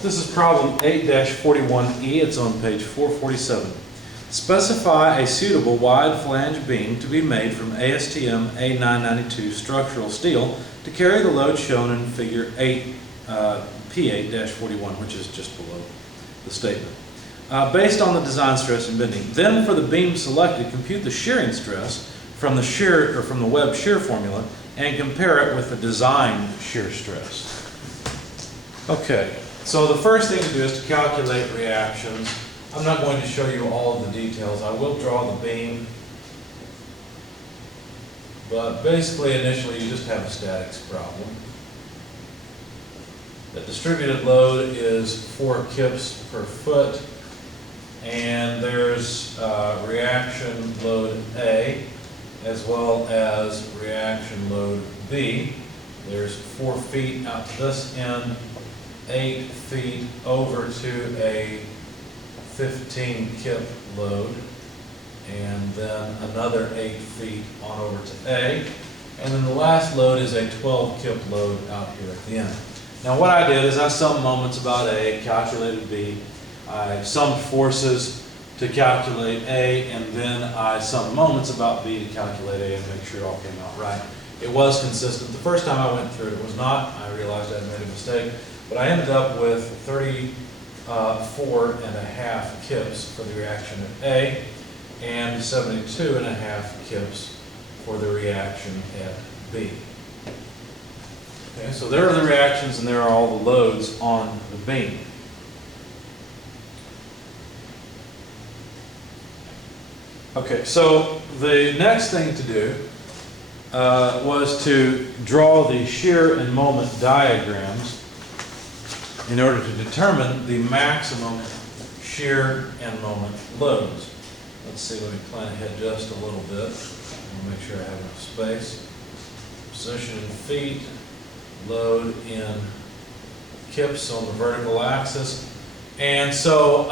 This is problem 8-41E. It's on page 447. Specify a suitable wide flange beam to be made from ASTM A992 structural steel to carry the load shown in figure 8, P8-41, which is just below the statement. Based on the design stress and bending. Then for the beam selected, compute the shearing stress from the shear or from the Webb shear formula and compare it with the design shear stress. Okay, so the first thing to do is to calculate reactions. I'm not going to show you all of the details. I will draw the beam, but basically initially you just have a statics problem. The distributed load is 4 kips per foot, and there's reaction load A as well as reaction load B. There's 4 feet out to this end, 8 feet over to a 15 kip load, and then another 8 feet on over to A, and then the last load is a 12 kip load out here at the end. Now what I did is I summed moments about A, calculated B, I summed forces to calculate A, and then I summed moments about B to calculate A and make sure it all came out right. It was consistent. The first time I went through it, it was not. I realized I had made a mistake, but I ended up with 34.5 kips for the reaction at A and 72.5 kips for the reaction at B. Okay, so there are the reactions and there are all the loads on the beam. Okay, so the next thing to do was to draw the shear and moment diagrams in order to determine the maximum shear and moment loads. Let's see, let me plan ahead just a little bit. I'll make sure I have enough space. Position in feet, load in kips on the vertical axis. And so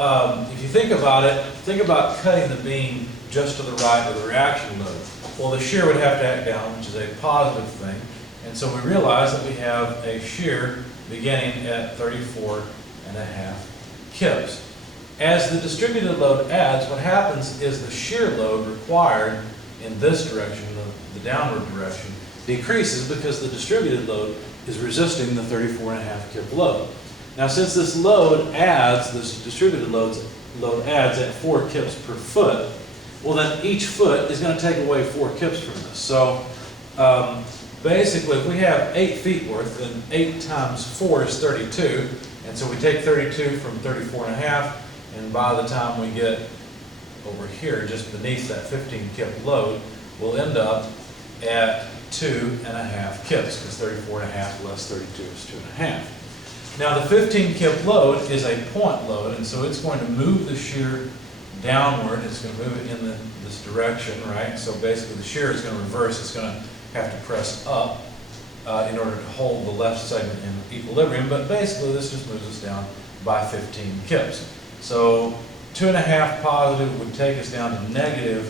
if you think about it, think about cutting the beam just to the right of the reaction load. Well, the shear would have to act down, which is a positive thing. And so we realize that we have a shear beginning at 34.5 kips. As the distributed load adds, what happens is the shear load required in this direction, the downward direction, decreases because the distributed load is resisting the 34.5 kip load. Now since this load adds, this distributed load adds at 4 kips per foot, well then each foot is going to take away 4 kips from this. So basically if we have 8 feet worth, then 8 times 4 is 32, and so we take 32 from 34.5, and by the time we get over here, just beneath that 15 kip load, we'll end up at 2.5 kips, because 34.5 less 32 is 2.5. Now the 15 kip load is a point load, and so it's going to move the shear downward. It's going to move it in this direction, right? So basically the shear is going to reverse. It's going to have to press up in order to hold the left segment in equilibrium, but basically this just moves us down by 15 kips. So 2.5 positive would take us down to negative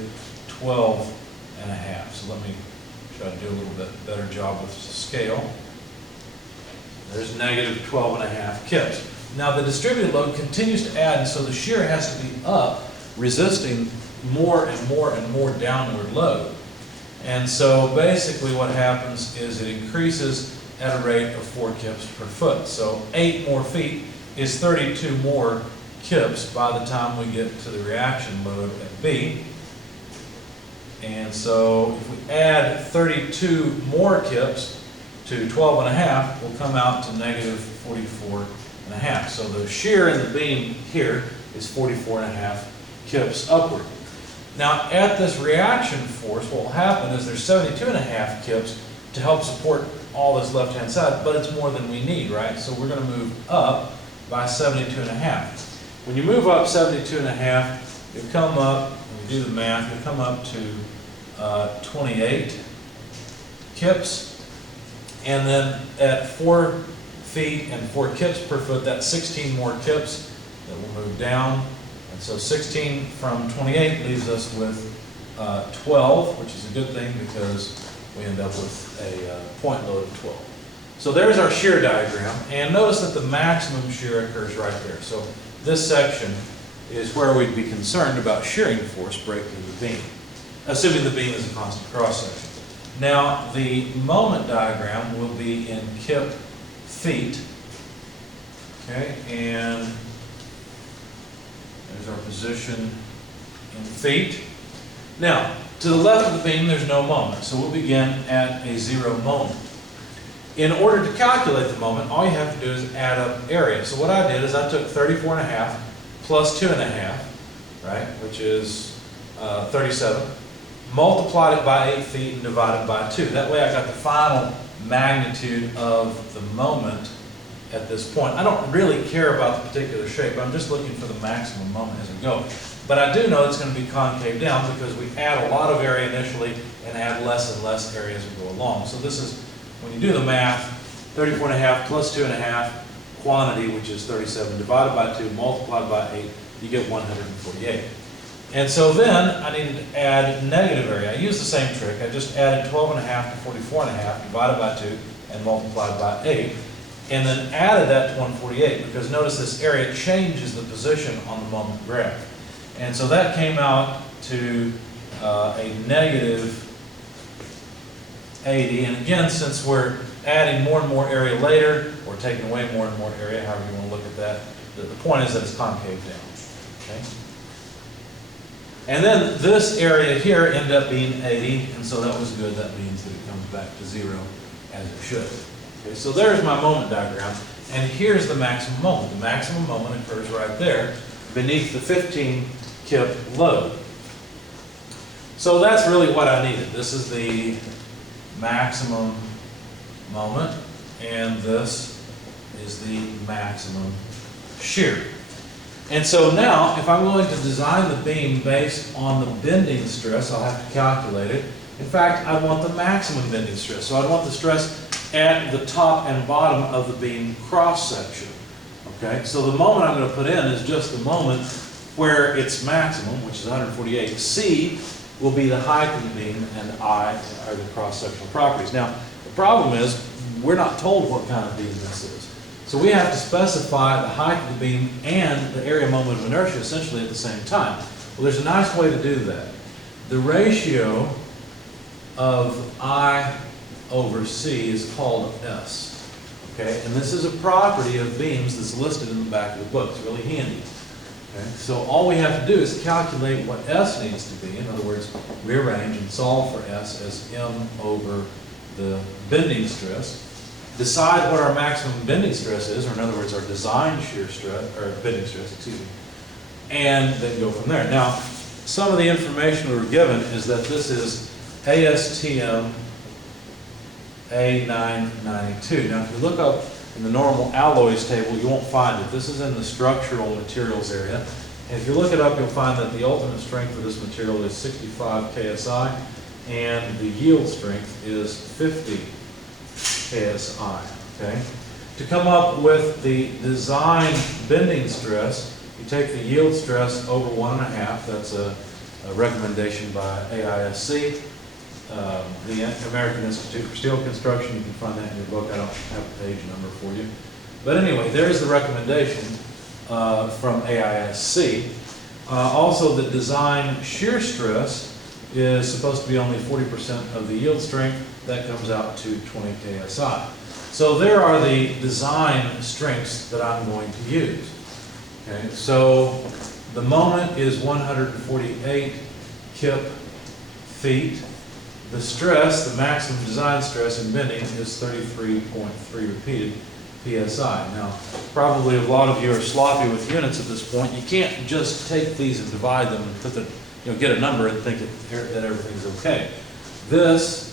12.5. So let me try to do a little bit better job with the scale. There's negative 12.5 kips. Now the distributed load continues to add, and so the shear has to be up, resisting more and more and more downward load. And so basically what happens is it increases at a rate of 4 kips per foot. So 8 more feet is 32 more kips by the time we get to the reaction load at B. And so if we add 32 more kips to 12.5, we'll come out to negative 44.5. So the shear in the beam here is 44.5 kips upward. Now at this reaction force, what will happen is there's 72.5 kips to help support all this left-hand side, but it's more than we need, right? So we're going to move up by 72.5. When you move up 72.5, you come up, when you do the math, you come up to 28 kips. And then at 4 feet and 4 kips per foot, that's 16 more kips that will move down. And so 16 from 28 leaves us with 12, which is a good thing because we end up with a point load of 12. So there's our shear diagram, and notice that the maximum shear occurs right there. So this section is where we'd be concerned about shearing force breaking the beam, assuming the beam is a constant cross-section. Now, the moment diagram will be in kip feet, okay, and there's our position in feet. Now, to the left of the beam, there's no moment, so we'll begin at a 0 moment. In order to calculate the moment, all you have to do is add up area. So what I did is I took 34.5 plus 2.5, right, which is 37, multiplied it by 8 feet and divided by 2. That way I got the final magnitude of the moment at this point. I don't really care about the particular shape. I'm just looking for the maximum moment as I go. But I do know it's going to be concave down because we add a lot of area initially and add less and less area as we go along. So this is, when you do the math, 34.5 plus 2.5 quantity, which is 37, divided by 2, multiplied by 8, you get 148. And so then I needed to add negative area. I used the same trick. I just added 12.5 to 44.5, divided by 2, and multiplied by 8. And then added that to 148, because notice this area changes the position on the moment graph. And so that came out to a negative 80. And again, since we're adding more and more area later, or taking away more and more area, however you want to look at that, the point is that it's concave down. Okay? And then this area here ended up being 80, and so that was good. That means that it comes back to 0 as it should. Okay, so there's my moment diagram, and here's the maximum moment. The maximum moment occurs right there beneath the 15 kip load. So that's really what I needed. This is the maximum moment, and this is the maximum shear. And so now, if I'm going to design the beam based on the bending stress, I'll have to calculate it. In fact, I want the maximum bending stress. So I want the stress at the top and bottom of the beam cross-section. Okay, so the moment I'm going to put in is just the moment where it's maximum, which is 148. C will be the height of the beam, and I are the cross-sectional properties. Now, the problem is we're not told what kind of beam this is. So we have to specify the height of the beam and the area moment of inertia essentially at the same time. Well, there's a nice way to do that. The ratio of I over C is called S. Okay, and this is a property of beams that's listed in the back of the book. It's really handy. Okay, so all we have to do is calculate what S needs to be. In other words, rearrange and solve for S as M over the bending stress. Decide what our maximum bending stress is, or in other words, our design shear stress, or bending stress, excuse me, and then go from there. Now, some of the information we were given is that this is ASTM A992. Now, if you look up in the normal alloys table, you won't find it. This is in the structural materials area. And if you look it up, you'll find that the ultimate strength for this material is 65 KSI, and the yield strength is 50 KSI. Okay? To come up with the design bending stress, you take the yield stress over 1.5. That's a recommendation by AISC. The American Institute for Steel Construction, you can find that in your book. I don't have a page number for you. But anyway, there's the recommendation from AISC. Also, the design shear stress is supposed to be only 40% of the yield strength. That comes out to 20 KSI. So there are the design strengths that I'm going to use. Okay, so the moment is 148 kip feet. The stress, the maximum design stress in bending, is 33.3 repeated PSI. Now, probably a lot of you are sloppy with units at this point. You can't just take these and divide them and put the, get a number and think that everything's okay. This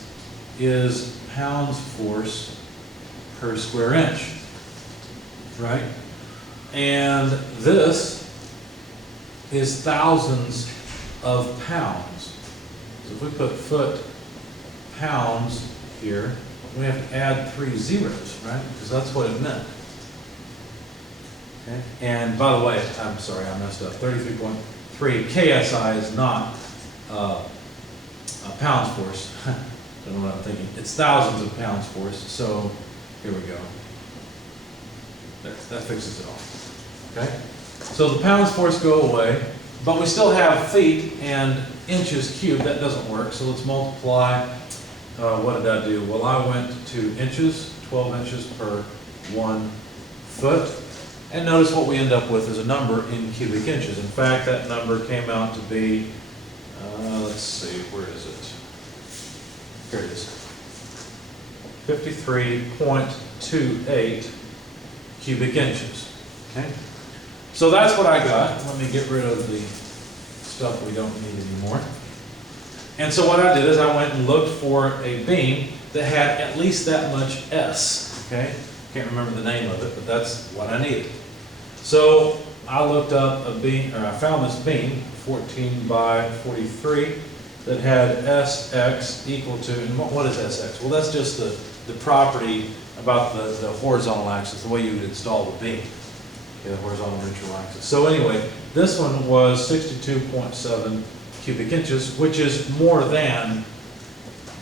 is pounds force per square inch, right? And this is thousands of pounds. So if we put foot pounds here, we have to add 3 zeros, right? Because that's what it meant. Okay? And by the way, I'm sorry, I messed up. 33.3 KSI is not pounds force. I don't know what I'm thinking. It's thousands of pounds force. So Here we go. That fixes it all. Okay? So the pounds force go away, but we still have feet and inches cubed. That doesn't work, so let's multiply. What did I do? Well, I went to inches, 12 inches per 1 foot. And notice what we end up with is a number in cubic inches. In fact, that number came out to be, let's see, where is it? Here it is. 53.28 cubic inches. Okay? So that's what I got. Let me get rid of the stuff we don't need anymore. And so what I did is I went and looked for a beam that had at least that much S. Okay? Can't remember the name of it, but that's what I needed. So I looked up a beam, or I found this beam, 14 by 43, that had SX equal to, and what is SX? Well, that's just the property about the horizontal axis, the way you would install the beam, okay, the horizontal neutral axis. So anyway, this one was 62.7 cubic inches, which is more than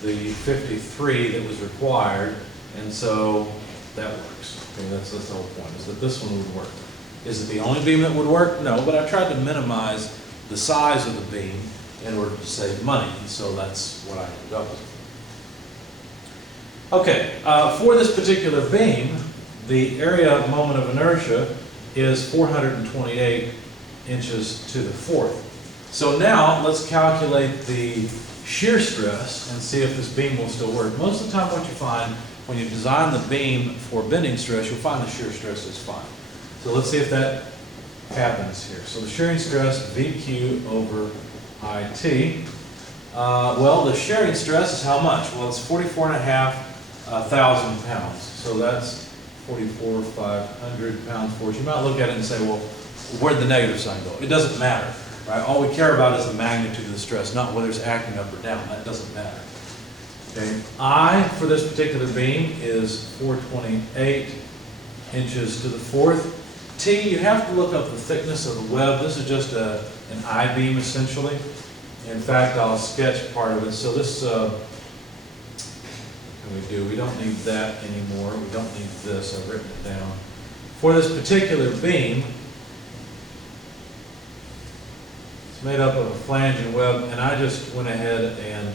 the 53 that was required, and so that works. Okay, that's the whole point, is that this one would work. Is it the only beam that would work? No, but I tried to minimize the size of the beam in order to save money, and so that's what I ended up with. Okay, for this particular beam, the area of moment of inertia is 428 inches to the fourth. So now let's calculate the shear stress and see if this beam will still work. Most of the time what you find when you design the beam for bending stress, you'll find the shear stress is fine. So let's see if that happens here. So the shearing stress, VQ over IT. Well, the shearing stress is how much? Well, it's 44,500 pounds. So that's 44,500 pounds force. You might look at it and say, well, where'd the negative sign go? It doesn't matter, right? All we care about is the magnitude of the stress, not whether it's acting up or down. That doesn't matter. Okay. I, for this particular beam, is 428 inches to the fourth. T, you have to look up the thickness of the web. This is just an I-beam, essentially. In fact, I'll sketch part of it. So this, what can we do? We don't need that anymore. We don't need this. I've written it down. For this particular beam, it's made up of a flange and web, and I just went ahead and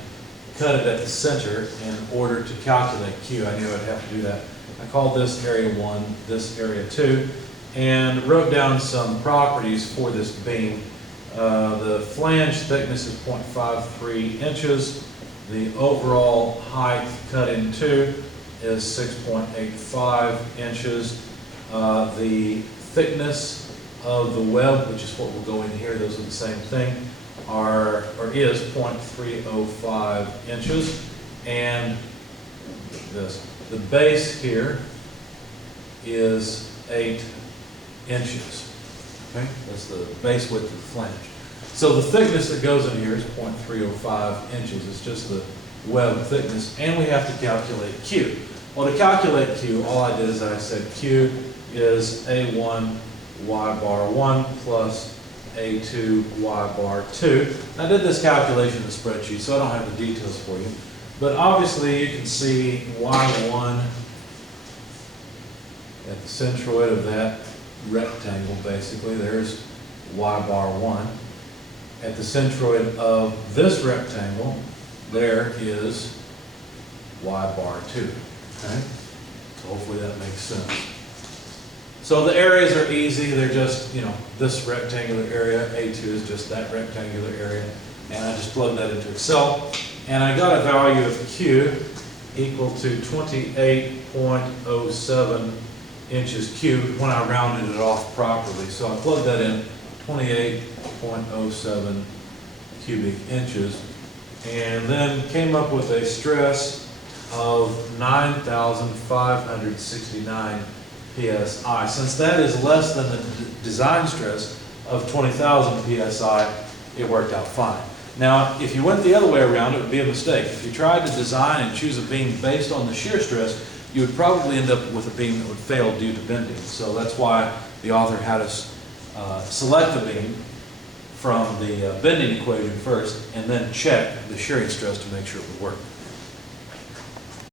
cut it at the center in order to calculate Q. I knew I'd have to do that. I called this area 1, this area 2, and wrote down some properties for this beam. The flange thickness is 0.53 inches. The overall height cut in two is 6.85 inches. The thickness of the web, which is what will go in here, those are the same thing, is 0.305 inches. And the base here is 8 inches. Okay, that's the base width of the flange. So the thickness that goes in here is 0.305 inches. It's just the web thickness, and we have to calculate Q. Well, to calculate Q, all I did is I said Q is A1 Y bar 1 plus A2 Y bar 2. I did this calculation in the spreadsheet, so I don't have the details for you. But obviously you can see Y1 at the centroid of that rectangle, basically. There's Y bar 1. At the centroid of this rectangle, there is Y bar 2. Okay? So hopefully that makes sense. So the areas are easy. They're just, this rectangular area. A2 is just that rectangular area. And I just plugged that into Excel. And I got a value of Q equal to 28.07 inches cubed when I rounded it off properly. So I plugged that in, 28.07 cubic inches, and then came up with a stress of 9,569 psi. Since that is less than the design stress of 20,000 psi, it worked out fine. Now, if you went the other way around, it would be a mistake. If you tried to design and choose a beam based on the shear stress, you would probably end up with a beam that would fail due to bending. So that's why the author had us select the beam from the bending equation first, and then check the shearing stress to make sure it would work.